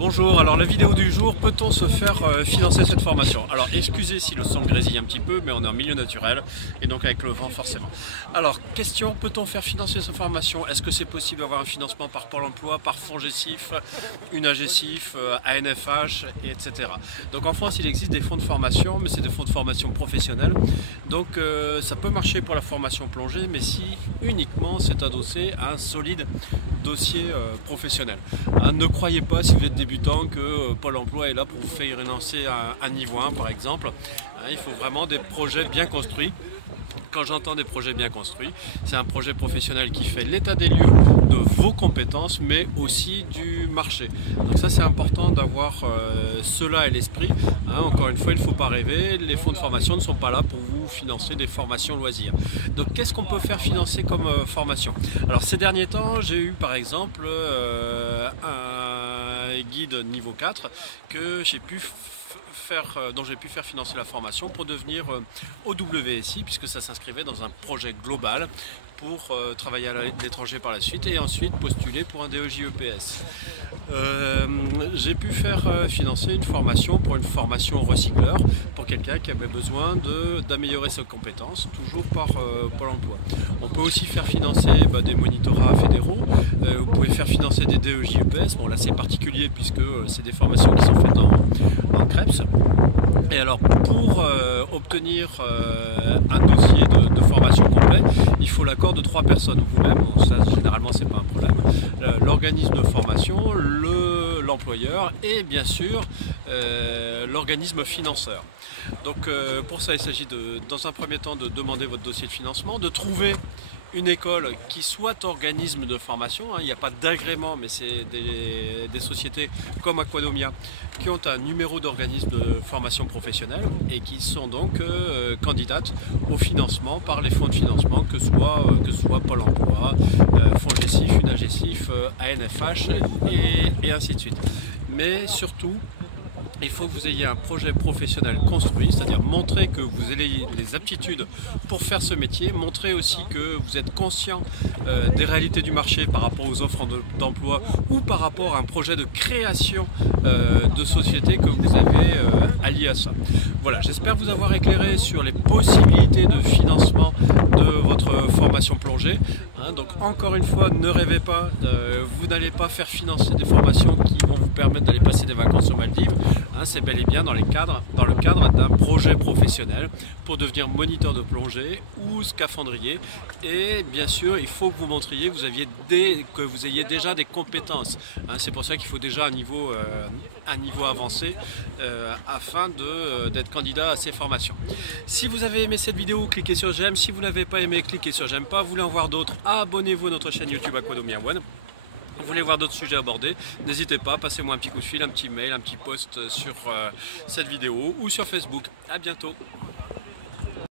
Bonjour, alors la vidéo du jour, peut-on se faire financer cette formation? Alors excusez si le son grésille un petit peu, mais on est en milieu naturel et donc avec le vent forcément. Alors question, peut-on faire financer cette formation? Est-ce que c'est possible d'avoir un financement par Pôle emploi, par FONGECIF, UNAGECIF, ANFH, etc. Donc en France il existe des fonds de formation, mais c'est des fonds de formation professionnels. Donc ça peut marcher pour la formation plongée, mais si uniquement c'est adossé à un solide dossier professionnel. Ne croyez pas, si vous êtes débutant, que Pôle emploi est là pour vous faire financer un niveau 1 par exemple. Il faut vraiment des projets bien construits. Quand j'entends des projets bien construits, c'est un projet professionnel qui fait l'état des lieux de vos compétences, mais aussi du marché. Donc ça, c'est important d'avoir cela à l'esprit. Encore une fois, il ne faut pas rêver, les fonds de formation ne sont pas là pour vous financer des formations loisirs. Donc qu'est-ce qu'on peut faire financer comme formation? Alors ces derniers temps, j'ai eu par exemple un guide niveau 4 que j'ai pu dont j'ai pu faire financer la formation pour devenir OWSI, puisque ça s'inscrivait dans un projet global pour travailler à l'étranger par la suite et ensuite postuler pour un DEJ-EPS. J'ai pu faire financer une formation pour une formation recycleur pour quelqu'un qui avait besoin d'améliorer ses compétences, toujours par Pôle emploi. On peut aussi faire financer des monitorats fédéraux, vous pouvez faire financer des DEJ-EPS, bon là c'est particulier puisque c'est des formations qui sont faites en CREPS. Et alors pour obtenir un dossier de formation complet, il faut l'accord de 3 personnes, vous-même, bon, ça généralement c'est pas un problème, l'organisme de formation, l'employeur et bien sûr l'organisme financeur. Donc pour ça il s'agit dans un premier temps de demander votre dossier de financement, de trouver une école qui soit organisme de formation, il n'y a pas d'agrément, mais c'est des sociétés comme Aquadomia qui ont un numéro d'organisme de formation professionnelle et qui sont donc candidates au financement par les fonds de financement que soit Pôle emploi, FONGECIF, UNAGECIF, ANFH et ainsi de suite. Mais surtout, il faut que vous ayez un projet professionnel construit, c'est-à-dire montrer que vous avez les aptitudes pour faire ce métier, montrer aussi que vous êtes conscient des réalités du marché par rapport aux offres d'emploi ou par rapport à un projet de création de société que vous avez allié à ça. Voilà, j'espère vous avoir éclairé sur les possibilités de financement de votre formation plongée. Donc encore une fois, ne rêvez pas, vous n'allez pas faire financer des formations qui vont vous permettre d'aller passer des vacances aux Maldives. C'est bel et bien dans le cadre d'un projet professionnel pour devenir moniteur de plongée ou scaphandrier. Et bien sûr, il faut que vous montriez que vous ayez déjà des compétences. C'est pour ça qu'il faut déjà un niveau avancé afin d'être candidat à ces formations. Si vous avez aimé cette vidéo, cliquez sur j'aime. Si vous ne l'avez pas aimé, cliquez sur j'aime pas. Vous voulez en voir d'autres, abonnez-vous à notre chaîne YouTube Aquadomia One. Vous voulez voir d'autres sujets abordés, n'hésitez pas, passez-moi un petit coup de fil, un petit mail, un petit post sur cette vidéo ou sur Facebook. À bientôt.